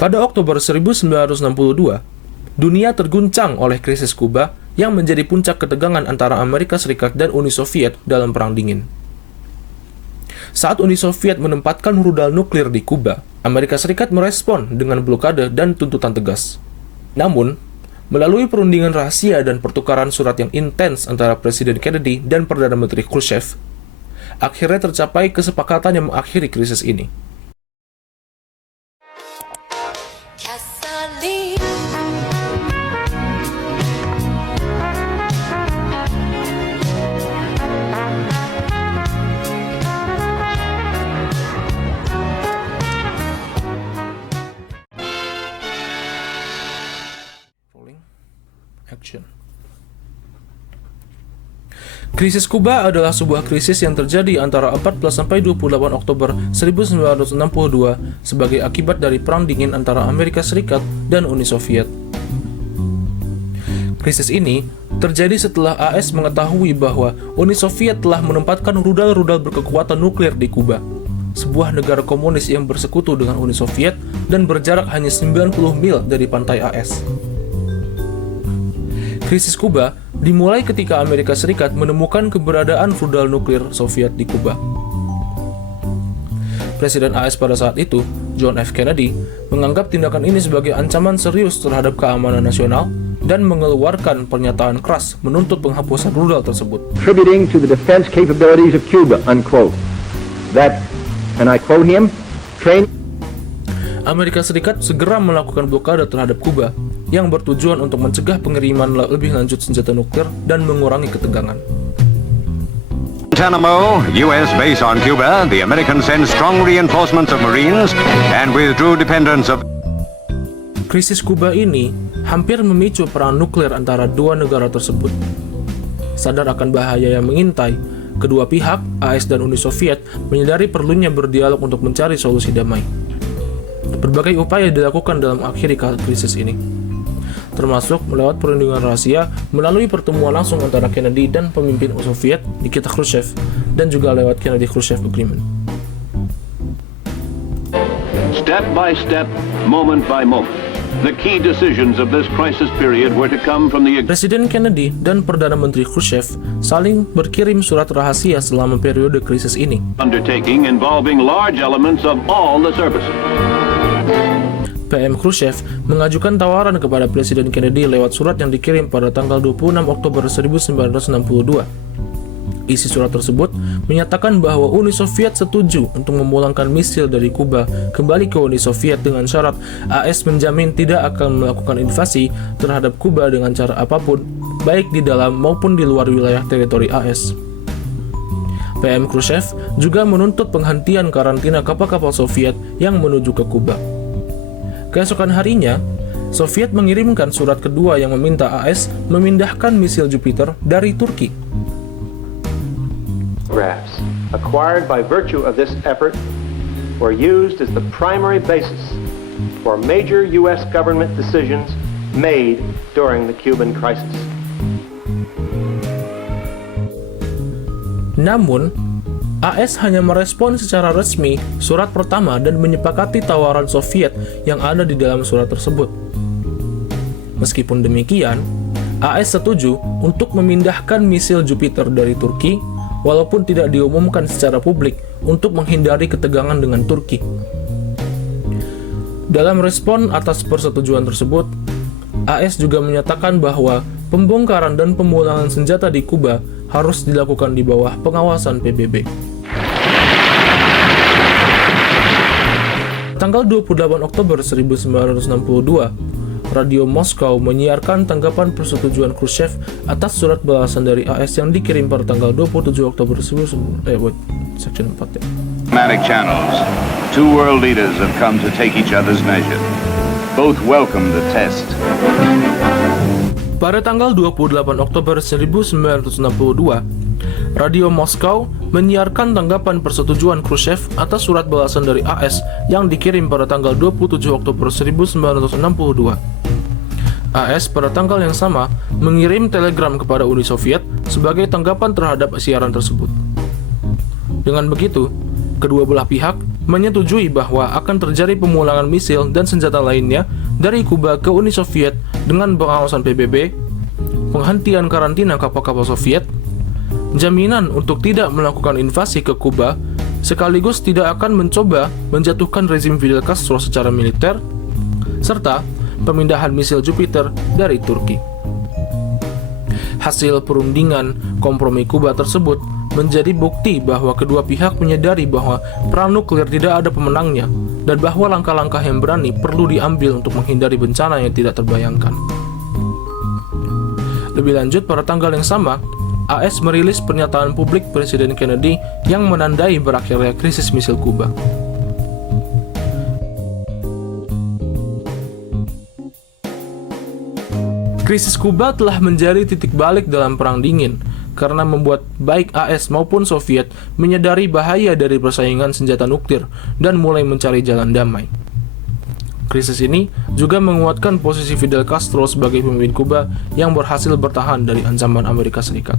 Pada Oktober 1962, dunia terguncang oleh krisis Kuba yang menjadi puncak ketegangan antara Amerika Serikat dan Uni Soviet dalam Perang Dingin. Saat Uni Soviet menempatkan rudal nuklir di Kuba, Amerika Serikat merespon dengan blokade dan tuntutan tegas. Namun, melalui perundingan rahasia dan pertukaran surat yang intens antara Presiden Kennedy dan Perdana Menteri Khrushchev, akhirnya tercapai kesepakatan yang mengakhiri krisis ini. Krisis Kuba adalah sebuah krisis yang terjadi antara 14-28 Oktober 1962 sebagai akibat dari Perang Dingin antara Amerika Serikat dan Uni Soviet. Krisis ini terjadi setelah AS mengetahui bahwa Uni Soviet telah menempatkan rudal-rudal berkekuatan nuklir di Kuba, sebuah negara komunis yang bersekutu dengan Uni Soviet dan berjarak hanya 90 mil dari pantai AS. Krisis Kuba dimulai ketika Amerika Serikat menemukan keberadaan rudal nuklir Soviet di Kuba. Presiden AS pada saat itu, John F. Kennedy, menganggap tindakan ini sebagai ancaman serius terhadap keamanan nasional dan mengeluarkan pernyataan keras menuntut penghapusan rudal tersebut. Contributing to the defense capabilities of Cuba, unquote. That, and I quote him, train. Amerika Serikat segera melakukan blokade terhadap Kuba yang bertujuan untuk mencegah pengiriman lebih lanjut senjata nuklir dan mengurangi ketegangan. Guantanamo, U.S. base on Cuba, the Americans sent strong reinforcements of Marines and withdrew dependence of. Krisis Kuba ini hampir memicu perang nuklir antara dua negara tersebut. Sadar akan bahaya yang mengintai, kedua pihak, AS dan Uni Soviet, menyadari perlunya berdialog untuk mencari solusi damai. Berbagai upaya dilakukan dalam akhiri krisis ini, termasuk melewat perundingan rahasia melalui pertemuan langsung antara Kennedy dan pemimpin Soviet Nikita Khrushchev dan juga lewat Kennedy-Khrushchev Agreement. Step by step, moment by moment, the key decisions of this crisis period were to come from the. Presiden Kennedy dan Perdana Menteri Khrushchev saling berkirim surat rahasia selama periode krisis ini. Undertaking involving large elements of all the services. PM Khrushchev mengajukan tawaran kepada Presiden Kennedy lewat surat yang dikirim pada tanggal 26 Oktober 1962. Isi surat tersebut menyatakan bahwa Uni Soviet setuju untuk memulangkan misil dari Kuba kembali ke Uni Soviet dengan syarat AS menjamin tidak akan melakukan invasi terhadap Kuba dengan cara apapun, baik di dalam maupun di luar wilayah teritori AS. PM Khrushchev juga menuntut penghentian karantina kapal-kapal Soviet yang menuju ke Kuba. Keesokan harinya, Soviet mengirimkan surat kedua yang meminta AS memindahkan misil Jupiter dari Turki. Acquired by virtue of this effort were used as the primary basis for major U.S. government decisions made during the Cuban crisis. Namun, AS hanya merespon secara resmi surat pertama dan menyepakati tawaran Soviet yang ada di dalam surat tersebut. Meskipun demikian, AS setuju untuk memindahkan misil Jupiter dari Turki, walaupun tidak diumumkan secara publik untuk menghindari ketegangan dengan Turki. Dalam respon atas persetujuan tersebut, AS juga menyatakan bahwa pembongkaran dan pemulangan senjata di Kuba harus dilakukan di bawah pengawasan PBB. Tanggal 28 Oktober 1962, Radio Moskow menyiarkan tanggapan persetujuan Khrushchev atas surat balasan dari AS yang dikirim pada tanggal 27 Oktober 1962. Section 4 ya. Diplomatic channels. Two world leaders have come to take each other's measure. Both welcome the test. Pada tanggal 28 Oktober 1962, Radio Moskow menyiarkan tanggapan persetujuan Khrushchev atas surat balasan dari AS yang dikirim pada tanggal 27 Oktober 1962. AS pada tanggal yang sama mengirim telegram kepada Uni Soviet sebagai tanggapan terhadap siaran tersebut. Dengan begitu, Kedua belah pihak menyetujui bahwa akan terjadi pemulangan misil dan senjata lainnya dari Kuba ke Uni Soviet dengan pengawasan PBB, penghentian karantina kapal-kapal Soviet, jaminan untuk tidak melakukan invasi ke Kuba, sekaligus tidak akan mencoba menjatuhkan rezim Fidel Castro secara militer, serta pemindahan misil Jupiter dari Turki. Hasil perundingan kompromi Kuba tersebut menjadi bukti bahwa kedua pihak menyadari bahwa perang nuklir tidak ada pemenangnya dan bahwa langkah-langkah yang berani perlu diambil untuk menghindari bencana yang tidak terbayangkan. Lebih lanjut, pada tanggal yang sama, AS merilis pernyataan publik Presiden Kennedy yang menandai berakhirnya krisis misil Kuba. Krisis Kuba telah menjadi titik balik dalam Perang Dingin karena membuat baik AS maupun Soviet menyadari bahaya dari persaingan senjata nuklir dan mulai mencari jalan damai. Krisis ini juga menguatkan posisi Fidel Castro sebagai pemimpin Kuba yang berhasil bertahan dari ancaman Amerika Serikat.